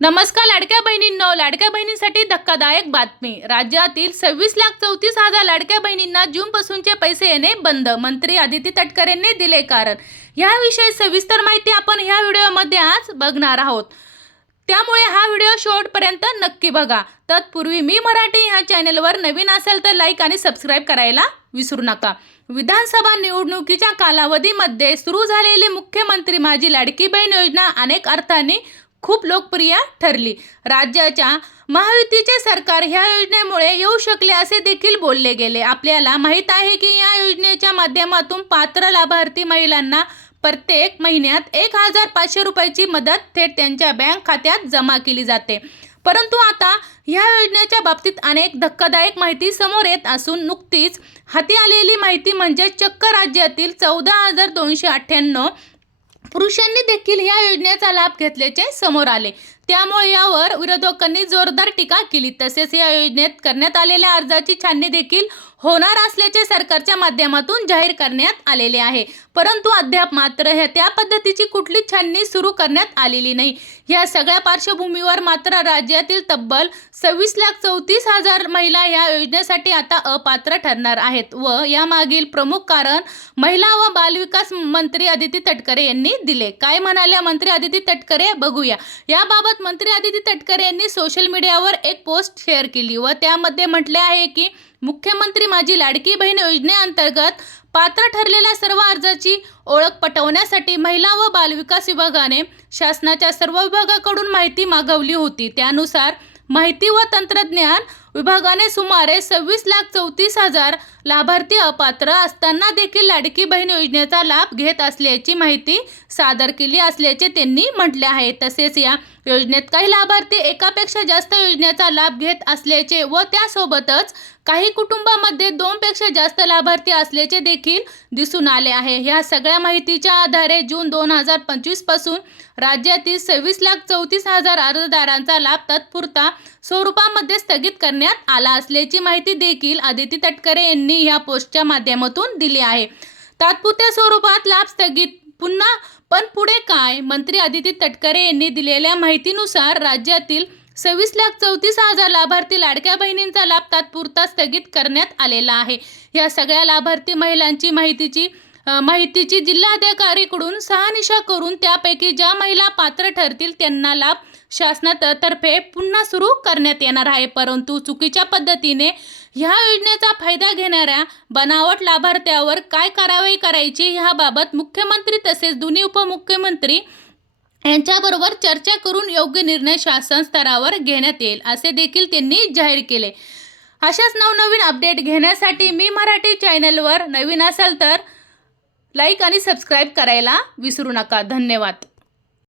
नमस्कार लाडक्या बहिणींनो. लाडक्या बहिणींसाठी धक्कादायक बातमी. राज्यातील सव्वीस लाख चौतीस हजार लाडक्या बहिणींना जूनपासूनचे पैसे येणे बंद. मंत्री आदिती तटकरेंनी दिले कारण. याविषयी सविस्तर माहिती आपण ह्या व्हिडिओमध्ये आज बघणार आहोत. त्यामुळे हा व्हिडिओ शेवटपर्यंत नक्की बघा. तत्पूर्वी मी मराठी ह्या चॅनेलवर नवीन असेल तर लाईक आणि सबस्क्राईब करायला विसरू नका. विधानसभा निवडणुकीच्या कालावधीमध्ये सुरू झालेली मुख्यमंत्री माझी लाडकी बहीण योजना अनेक अर्थाने खूप लोकप्रिय ठरली. राज्याच्या महायुतीचे सरकार ह्या योजनेमुळे येऊ शकले असे देखील बोलले गेले. आपल्याला माहीत आहे की या योजनेच्या माध्यमातून पात्र लाभार्थी महिलांना प्रत्येक महिन्यात एक हजार पाचशे रुपयाची मदत थेट त्यांच्या बँक खात्यात जमा केली जाते. परंतु आता ह्या योजनेच्या बाबतीत अनेक धक्कादायक माहिती समोर येत असून नुकतीच हाती आलेली माहिती म्हणजे चक्क राज्यातील चौदा हजार दोनशे अठ्ठ्याण्णव पुरुषांनी देखील या योजनेचा लाभ घेतल्याचे समोर आले. त्यामुळे यावर विरोधकांनी जोरदार टीका केली. तसेच या योजनेत करण्यात आलेल्या अर्जाची छाननी देखील होणार असल्याचे सरकारच्या माध्यमातून जाहीर करण्यात आलेले आहे. परंतु अद्याप मात्र ह्या त्या पद्धतीची कुठली छाननी सुरू करण्यात आलेली नाही. या सगळ्या पार्श्वभूमीवर मात्र राज्यातील तब्बल सव्वीस लाख चौतीस हजार महिला या योजनेसाठी आता अपात्र ठरणार आहेत व यामागील प्रमुख कारण महिला व बालविकास मंत्री आदिती तटकरे यांनी दिले. काय म्हणाल्या? मंत्री आदिती तटकरे बघूया. याबाबत मंत्री आदिती तटकरे यांनी सोशल मीडियावर एक पोस्ट शेअर केली व त्यामध्ये म्हटले आहे की मुख्यमंत्री माझी लाडकी बहीण योजनेअंतर्गत पात्र ठरलेल्या सर्व अर्जाची ओळख पटवण्यासाठी महिला व बालविकास विभागाने शासनाच्या सर्व विभागाकडून माहिती मागवली होती. त्यानुसार माहिती व तंत्रज्ञान विभागाने सुमारे सव्वीस लाख चौतीस हजार लाभार्थी अपात्र असताना देखील लाडकी बहीण योजनेचा लाभ घेत असल्याची माहिती सादर केली असल्याचे त्यांनी म्हटले आहे. तसेच या योजनेत काही लाभार्थी एकापेक्षा जास्त योजनेचा लाभ घेत असल्याचे व त्यासोबतच काही कुटुंबामध्ये दोनपेक्षा जास्त लाभार्थी असल्याचे देखील दिसून आले आहे. ह्या सगळ्या माहितीच्या आधारे जून दोन हजार पंचवीसपासून राज्यातील सव्वीस लाख चौतीस हजार अर्जदारांचा लाभ तात्पुरता स्वरूपामध्ये स्थगित करण्यात आला असल्याची माहिती देखील आदिती तटकरे यांनी या पोस्टच्या माध्यमातून दिली आहे. तात्पुरत्या स्वरूपात लाभ स्थगित पुन्हा पण पुढे काय? मंत्री आदिती तटकरे यांनी दिलेल्या माहितीनुसार राज्यातील सव्वीस लाख चौतीस हजार लाभार्थी लाडक्या बहिणींचा लाभ तात्पुरता स्थगित करण्यात आलेला आहे. या सगळ्या लाभार्थी महिलांची माहितीची माहितीची जिल्हाधिकारीकडून सहानिशा करून त्यापैकी ज्या महिला पात्र ठरतील त्यांना लाभ शासनातर्फे पुन्हा सुरू करण्यात येणार आहे. परंतु चुकीच्या पद्धतीने ह्या योजनेचा फायदा घेणाऱ्या बनावट लाभार्थ्यावर काय कारवाई करायची ह्याबाबत मुख्यमंत्री तसेच दोन्ही उपमुख्यमंत्री यांच्याबरोबर चर्चा करून योग्य निर्णय शासन स्तरावर घेण्यात येईल असे देखील त्यांनी जाहीर केले. अशाच नवनवीन अपडेट घेण्यासाठी मी मराठी चॅनलवर नवीन असाल तर लाईक आणि सबस्क्राईब करायला विसरू नका. धन्यवाद.